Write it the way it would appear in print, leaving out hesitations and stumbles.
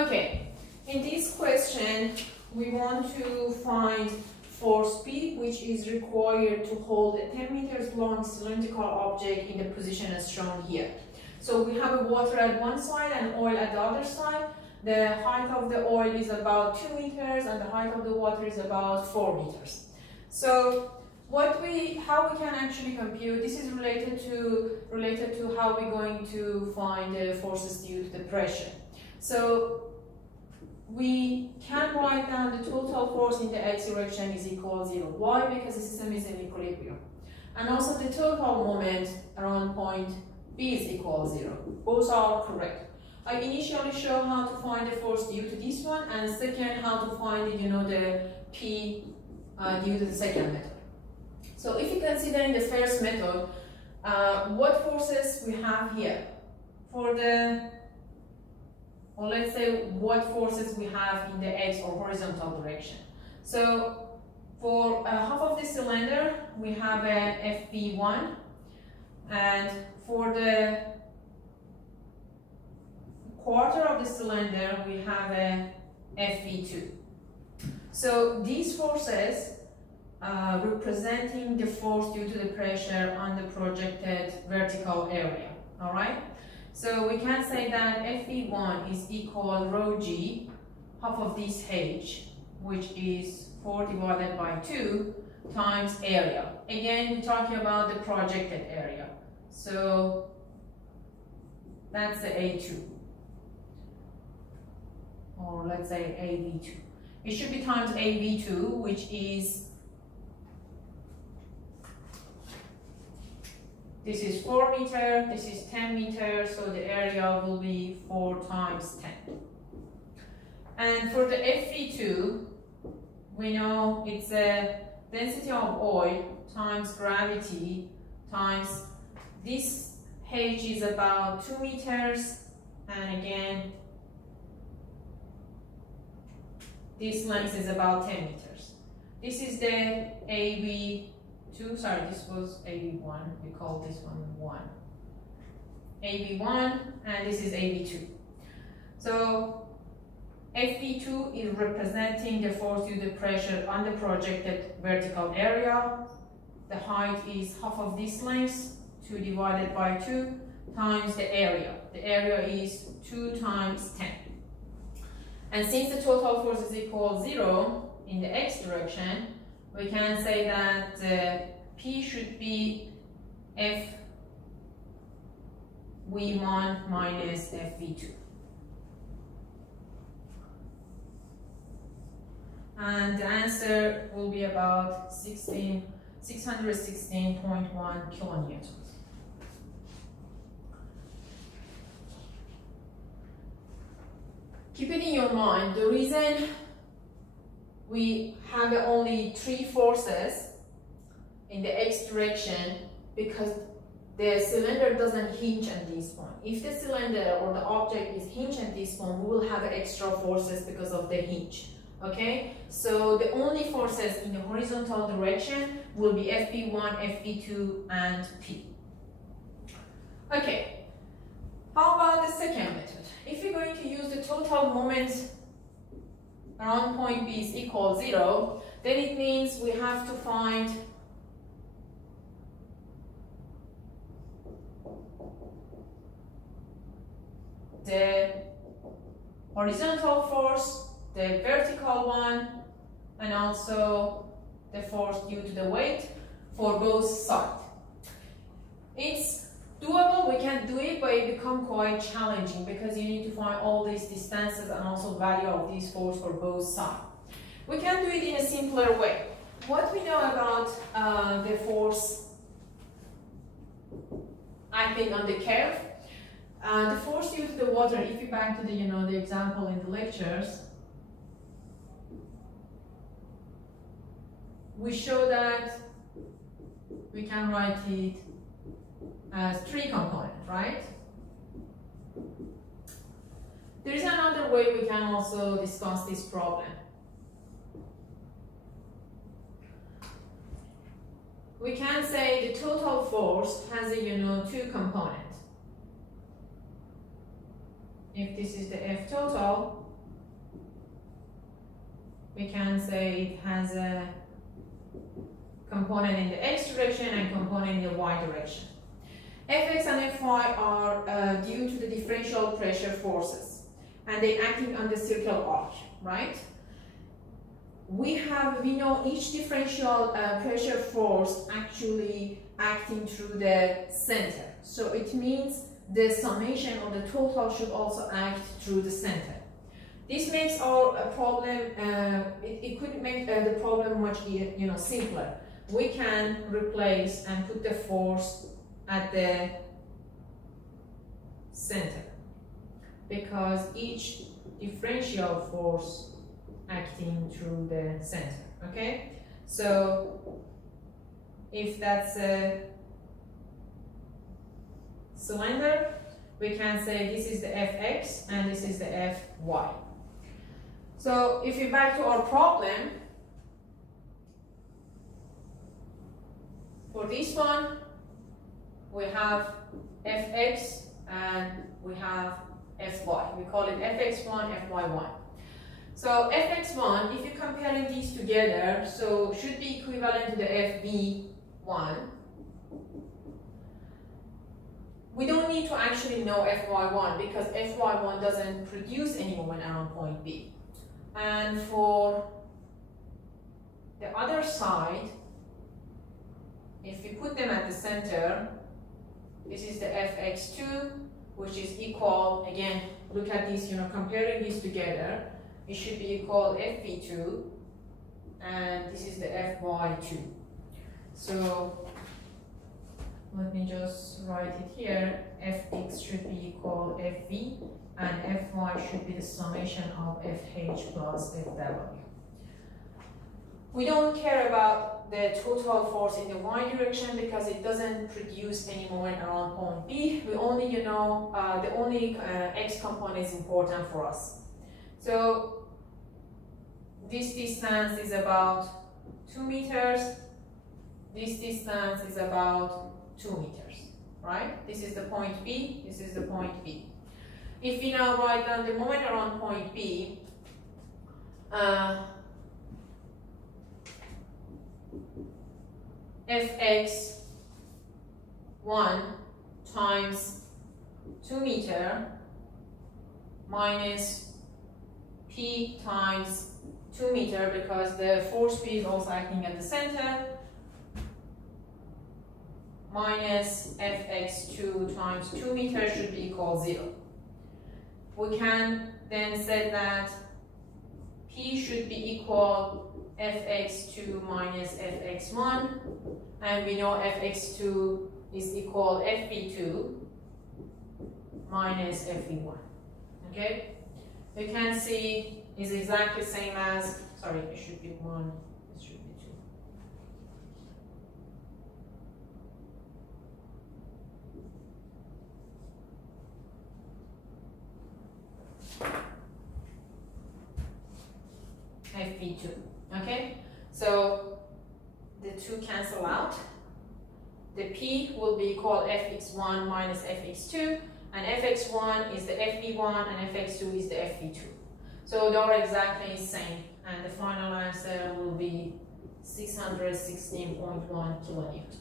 Okay, in this question, we want to find force P, which is required to hold a 10 meters long cylindrical object in the position as shown here. So we have a water at one side and oil at the other side. The height of the oil is about 2 meters and the height of the water is about 4 meters. So how we can actually compute, this is related to how we're going to find the forces due to the pressure. So we can write down the total force in the x direction is equal to 0. Why? Because the system is in equilibrium. And also the total moment around point B is equal to 0. Both are correct. I initially show how to find the force due to this one, and second how to find the P due to the second method. So if you consider in the first method, what forces we have here for let's say what forces we have in the x or horizontal direction. So for half of the cylinder, we have a FV1, and for the quarter of the cylinder, we have a FV2. So these forces representing the force due to the pressure on the projected vertical area, all right? So we can say that FV1 is equal rho g, half of this h, which is 4 divided by 2 times area. Again, we're talking about the projected area. So that's the A2. Or let's say AV2. It should be times AV2, which is, this is 4 meters, this is 10 meters, so the area will be 4 times 10. And for the FV2, we know it's a density of oil times gravity times this h is about 2 meters, and again, this length is about 10 meters. This is the AV2, sorry, this was AV1, we call this one 1. AV1, and this is AV2. So FV2 is representing the force due to the pressure on the projected vertical area. The height is half of this length, 2 divided by 2, times the area. The area is 2 times 10. And since the total force is equal to 0 in the x direction, we can say that P should be FV1 minus FV2. And the answer will be about 616.1 kilonewtons. Keep it in your mind, the reason we have only 3 forces in the x direction because the cylinder doesn't hinge at this point. If the cylinder or the object is hinged at this point, we will have extra forces because of the hinge. Okay, so the only forces in the horizontal direction will be FV1, FV2, and P. Okay, how about the second method? If we're going to use the total moment around point B is equal to 0, then it means we have to find the horizontal force, the vertical one, and also the force due to the weight for both sides. It's doable, we can do it, but it becomes quite challenging because you need to find all these distances and also value of these force for both sides. We can do it in a simpler way. What we know about the force acting on the curve, the force due to the water, if you back to the example in the lectures, we show that we can write it as 3 components, right? There is another way we can also discuss this problem. We can say the total force has a 2 components. If this is the F total, we can say it has a component in the x direction and component in the y direction. Fx and Fy are due to the differential pressure forces, and they're acting on the circular arc, right? We know each differential pressure force actually acting through the center. So it means the summation or the total should also act through the center. This makes our problem, it could make the problem much simpler. We can replace and put the force at the center, because each differential force acting through the center, okay? So if that's a cylinder, we can say this is the Fx and this is the Fy. So if we back to our problem, for this one, we have Fx and we have Fy. We call it Fx1, Fy1. So Fx1, if you're comparing these together, so should be equivalent to the Fv1. We don't need to actually know Fy1 because Fy1 doesn't produce any moment around point B. And for the other side, if we put them at the center, this is the Fx2, which is equal, again, look at these, comparing these together, it should be equal Fv2, and this is the Fy2. So let me just write it here. Fx should be equal Fv, and Fy should be the summation of Fh plus Fw. We don't care about the total force in the y direction because it doesn't produce any moment around point B. We only, the only x component is important for us. So this distance is about 2 meters. This distance is about 2 meters, right? This is the point B, this is the point B. If we now write down the moment around point B, Fx1 times 2 meter minus P times 2 meter, because the force P is also acting at the center, minus Fx2 times 2 meters should be equal 0. We can then say that P should be equal Fx2 minus Fx1, and we know Fx2 is equal Fv2 minus Fv1. Okay? You can see is exactly the same as, sorry, it should be 1, it should be 2. Fv2. Okay, so the 2 cancel out. The P will be equal Fx1 minus Fx2, and Fx1 is the Fv1 and Fx2 is the Fv2. So they are exactly the same, and the final answer will be 616.1 kilonewton.